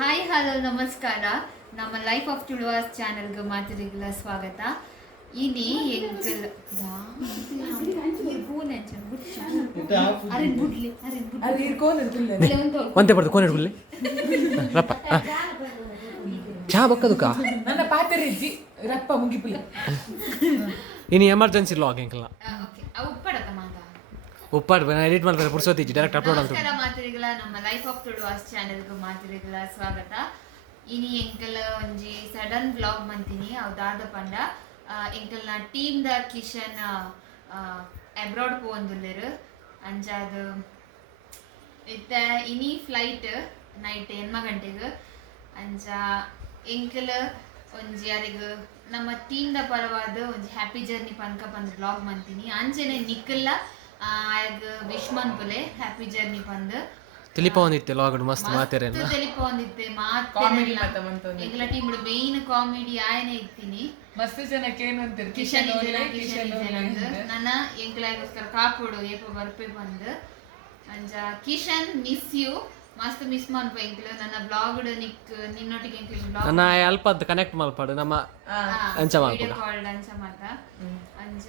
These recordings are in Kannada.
ಹಾಯ್ ಹಲೋ ನಮಸ್ಕಾರ. ನಮ್ಮ ಲೈಫ್ ಆಫ್ ಟುಳುವಾಸ್ ಚಾನಲ್ಗೆ ಮಾತಿರಿಗಳ ಸ್ವಾಗತ. ಇನಿ ಎಂಕಲ್ ಒಂದೇ ಬರ್ದು ಕೋನೆ ಬಿಡ್ಲಿ ರಪ್ಪ ಚಾ ಬಕ್ಕದುಕ ನನ್ನ ಪಾತ್ರೆ ರಪ್ಪ ಮುಗಿಪಿಲ್ಲ ಇನಿ ಎಮರ್ಜೆನ್ಸಿ ಲಾಗ್ ಎಂಕಲ್ಲ ಉಪ್ಪಡತ ಮಾತ ಉಪ್ಪಾಡ್ ಎಡಿಟ್ ಮಾಡ್ತಾರೆ ಪುರ್ಸೋತಿ ಡೈರೆಕ್ಟ್ ಅಪ್ಲೋಡ್ ಅಂತ ನಮಸ್ಕಾರ ಮಾತಿರಿಗಳ ನಮ್ಮ ಲೈಫ್ ಆಫ್ ಟುಳುವಾಸ್ ಚಾನಲ್ಗೆ ಮಾತಿರಿಗಳ ಸ್ವಾಗತ. ಇನಿ ಎಂಕಲ್ ಒಂಜಿ ಸಡನ್ ಬ್ಲಾಗ್ ಮಂತೀನಿ ಅವದಾದ ಪಂಡ ಎಂಕಲ್ನ ಟೀಮ್ ದ ಕಿಶನ್ ಅಬ್ರಾಡ್ ಪೋಂದುಲ್ಲೆರ್ ಅಂಚಾದ ಇತ್ತ ಇನಿ ಫ್ಲೈಟ್ ನೈಟ್ 8 ಗಂಟೆಗೆ ಅಂಚ ಎಂಕಲ್ ಒಂಜಿ ಯಾರಿಗ ನಮ್ಮ ಟೀಮ್ ದ ಪರವಾದ ಒಂಜಿ ಹ್ಯಾಪಿ ಜರ್ನಿ ಪನ್ಕ ಪಂದ್ ಬ್ಲಾಗ್ ಮಂತೀನಿ ಅಂಚನೆ ನಿಕ್ಕಲ್ಲ ಆಯಗ್ ವಿಶ್ ಮನ್ಪುಲೆ ಹ್ಯಾಪಿ ಜರ್ನಿ ಪಂದ್ ತಿಳಿಪ ಒಂದಿತ್ತೆ ಲಾಗ್ ಮಸ್ತ್ ಮಾತೇರೆ ತಿಳಿಪ ಒಂದಿತ್ತೆ ಮಾತೆಲ್ಲ ಎಂಕಲ ಟೀಮ್ ಮೇನ್ ಕಾಮಿಡಿ ಆಯನೆ ಇತ್ತೀನಿ ಮಸ್ತ್ ಜನಕ್ಕೆ ಏನು ಅಂತಾರೆ ಕಿಶನ್ ನನ್ನ ಎಂಕಲಾಗೋಸ್ಕರ ಕಾಪುಡು ಏಪ ಬರ್ಪೆ ಬಂದ್ ಅಂಚ ಕಿಶನ್ ಮಿಸ್ ಯು ಮಸ್ತ್ ಮಿಸ್ ಮಾಡ್ಪ ಎಂಕಲ ನನ್ನ ಬ್ಲಾಗ್ ನಿನ್ನೊಟ್ಟಿಗೆ ಎಂಕಲ ಬ್ಲಾಗ್ ನನ್ನ ಅಲ್ಪ ಅಂತ ಕನೆಕ್ಟ್ ಮಾಡ್ಪಾಡು ನಮ್ಮ ಅಂಚ ವಿಡಿಯೋ ಕಾಲ್ ಅಂಚ ಮಾತ ಅಂಚ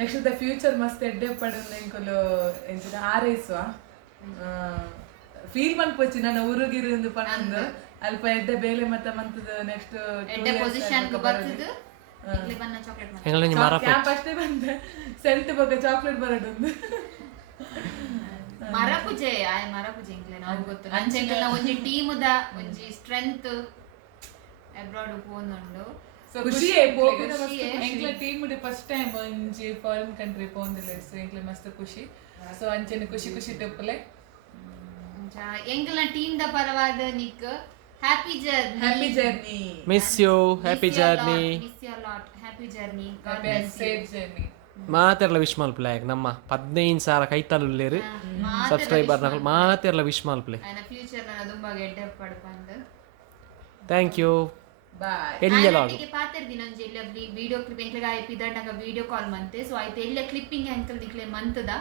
ನೆಕ್ಸ್ಟ್ ದ ಫ್ಯೂಚರ್ ಮಸ್ತ್ ಎಡ್ಡೆ ಪಡಲ್ಲ ಎಂಕಲು ಎಂಚಿನ ಆರೈಸುವ ಫೀಲ್ ಮನ್ಪೊಚ್ಚಿ ನನ್ನ ಉರುಗಿರು ಪಣಂದು ಅಲ್ಪ ಎಡ್ಡೆ ಬೇಲೆ ಮತ್ತ ಮಂತದ ನೆಕ್ಸ್ಟ್ ಎಡ್ಡೆ ಪೊಸಿಷನ್ ಗೆ ಬರ್ತದು ಇಲ್ಲಿ ಬನ್ನ ಚಾಕ್ಲೇಟ್ ಮಾತ ಎಂಗಲ ಮಾರ ಕ್ಯಾಂಪ್ ಅಷ್ಟೇ ಬಂದ ಸೆಂಟ್ ಬಗ್ಗೆ ಚಾಕ್ಲೇಟ್ ಬರಡೊಂದು ಮರಪೂಜೆ ಆಯ್ ಮರಪೂಜೆ ಎಂಕಲೆ ನಾವು ಗೊತ್ತು ಅಂಚೆಂಕಲ್ನ ಒಂಜಿ ಟೀಮ್ ದ ಒಂಜಿ ಸ್ಟ್ರೆಂತ್ ಅಬ್ರಾಡ್ ಪೋನುಂಡು ಖುಷಿ ಎಂಕ್ಲ ಟೀಮ್ ಫಸ್ಟ್ ಟೈಮ್ ಒಂಜಿ ಫಾರಿನ್ ಕಂಟ್ರಿ ಪೋಂದಿಲ್ಲ ಸೊ ಎಂಕ್ಲ ಮಸ್ತ್ ಖುಷಿ ಸೊ ಅಂಚನೆ ಖುಷಿ ಖುಷಿ ಟೆಪ್ಪಲೆ ಎಂಕಲ್ನ ಟೀಮ್ ದ ಪರವಾದ ನಿಕ್ happy journey miss you happy journey miss you lot happy journey safe journey ಮಾತೆರ್ಲ ವಿಶ್ ಮಲ್ಪ್ಲೆ ನಮ್ಮ 15,000 ಕೈತಲುಲ್ಲೇರು ಸಬ್ಸ್ಕ್ರೈಬರ್ ನಕಲ್ ಮಾತೆರ್ಲ ವಿಶ್ ಮಲ್ಪ್ಲೆ ಆಯ್ನ ಫ್ಯೂಚರ್ ನನ್ನ ತುಂಬಾ ಗೆಡ್ಡೆ ಪಡ್ಪಂದು ಥ್ಯಾಂಕ್ ಯು ಬಾಯ್ ಎಲ್ಲಿ ಲಾಗ್ ಪಾತೆರ್ ದಿನ ಒಂಜಿ ಎಲ್ಲ ವಿಡಿಯೋ ಕ್ಲಿಪ್ ಎಂಕ್ಲೆಗ ಪಿದಂಡಗ ವಿಡಿಯೋ ಕಾಲ್ ಮಂತೆ ಸೊ ಆಯ್ತು ಎಲ್ಲ ಕ್ಲಿಪ್ಪಿಂಗ್ ಎಂಕಲ್ ನಿಕ್ಲೆ ಮಂತದ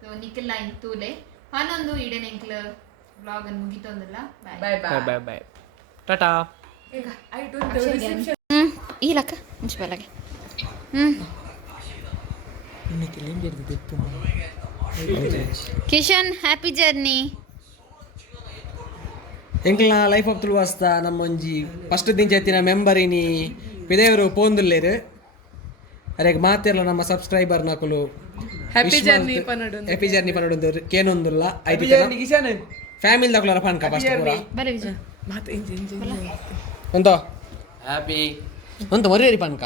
ಸೊ ನಿಕ್ಕೆಲ್ಲ ಇಂತೂಲೆ ಹನ್ನೊಂದು ಇಡೇನ ಎಂಕ್ಲ ವ್ಲಾಗ್ ಅನ್ನು ಮುಗಿತೊಂದಲ್ಲ ಬಾಯ್ ಬಾಯ್ ಬಾಯ್ ಬಾಯ್ ಬಾಯ್ ಟಾಟಾ ಈಗ ಐ ಡೋಂಟ್ ರಿಸೆಪ್ಷನ್ ಈ ಲಕ್ಕ ಮುನ್ಸಿಪಲ್ಗೆ ಕಿಶನ್ ಹ್ಯಾಪಿ ಜರ್ನಿ ಎಂಕ್ಲ ಲೈಫ್ ಆಫ್ ತುಳುವಾಸ್ತ ನಮ್ಮ ಒಂಜಿ ಫಸ್ಟ್ ದಿನ ಜೈತಿನ ಮೆಂಬರ್ ಇನಿ ಪಿದೇವರು ಪೋಂದುಲ್ಲೇರು ಅರೆಗ್ ಮಾತೆರ್ಲ ನಮ್ಮ ಸಬ್ಸ್ಕ್ರೈಬರ್ ನಕಲು ಹ್ಯಾಪಿ ಜರ್ನಿ ಪನಡು ಹ್ಯಾಪಿ ಜರ್ನಿ ಪನಡು ಕೇನೊಂದುಲ್ಲ ಐತಿ ಫ್ಯಾಮಿಲಿ ದಕ್ಲರ ಪನ್ಕ ಫಸ್ಟ್ ಪೂರ ಬಲೆ ವಿಜಯ ಮಾತ ಇಂಜಿ ಇಂಜಿ ಒಂತ ಹ್ಯಾಪಿ ಒಂತ ಮರಿಯರಿ ಪನ್ಕ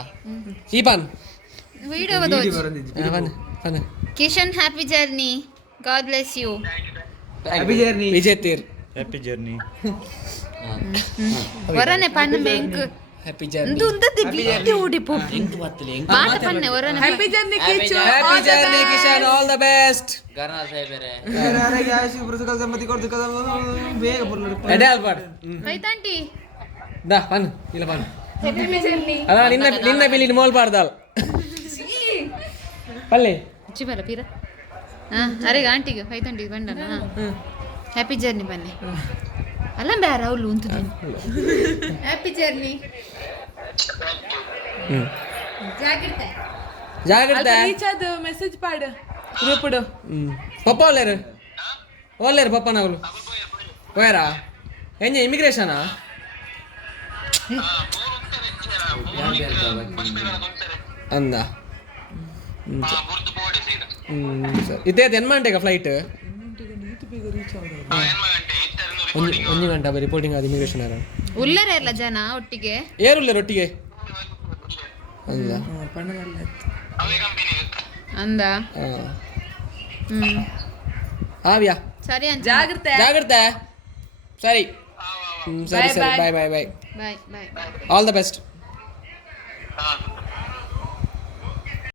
ಈ ಪನ್ ವಿಡಿಯೋ ಪನ್ ಪನ್ Kishan happy journey God bless you happy journey Vijay ತೀರ್ ಹ್ಯಾಪಿ ಜರ್ನಿ ವರನೆ ಪನ್ನ ಬ್ಯಾಂಕ್ ಹ್ಯಾಪಿ ಜರ್ನಿ ದುಂದದೆ ಬಿಟ್ಟು ಉಡಿಪು ಮಾತ ಪನ್ನೆ ವರನೆ happy journey Kichu happy journey Kishan all the best ಗರ್ನಾ ಸಾಹೇಬರೇ ಯಾರಿಗೆ ಆಶೀ ಪ್ರಸಕಲ್ ಸಮ್ಮತಿ ಕೊಡ್ತು ಕದ ಬೇಗ ಬರ್ಲಡು ಎಡೆ ಅಲ್ಪಾಡ್ ಕೈತಂಟಿ ದಾ ಪನ್ ಇಲ್ಲ ಪನ್ ಹ್ಯಾಪಿ ಜರ್ನಿ ಅದ ನಿನ್ನ ಬಿಲಿ ಮೋಲ್ ಪಾರ್ದಾಲ್ ಪಲ್ಲೆ ಚಿಬಲ ಪೀರ ಅರೆಗ ಆಂಟಿಗೆ ಕೈತಂಟಿ ಬಂಡನ ಹ್ಯಾಪಿ ಜರ್ನಿ ಬನ್ನಿ ಅಲ್ಲ ಬೇಡ ಅವಳು ಉಂಟು ಹ್ಯಾಪಿ ಜರ್ನಿ ಜಾಗ್ರತೆ ಜಾಗ್ರತೆ ರೀಚಾದ ಮೆಸೇಜ್ ಪಾಡು ಗ್ರೂಪ್ಡು ಪಪ್ಪ ಒಲ್ಲೇರು ಪಪ್ಪನ ಅವಳು ಹೋಯಾರಾ ಎಂಜ ಇಮಿಗ್ರೇಷನಾ ಅಂದ ಇದೇ ಎನ್ಮಂಟೆಗ ಫ್ಲೈಟ್ ಒಂದು ಗಂಟೆ ರಿಪೋರ್ಟಿಂಗ್ ಆದ ಇಮಿಗ್ರೇಷನ್ ಯಾರು ಉಲ್ಲರೇ ಇಲ್ಲ ಜನ ಒಟ್ಟಿಗೆ ಏರುಲ್ಲ ಒಟ್ಟಿಗೆ ಅಂದ ಅಂದ ಆವ್ಯಾ ಸರಿ ಅಂತ ಜಾಗ್ರತೆ ಜಾಗ್ರತೆ ಸರಿ ಸರಿ ಸರಿ ಬಾಯ್ ಬಾಯ್ ಬಾಯ್ ಬಾಯ್ ಬಾಯ್ ಆಲ್ ದ ಬೆಸ್ಟ್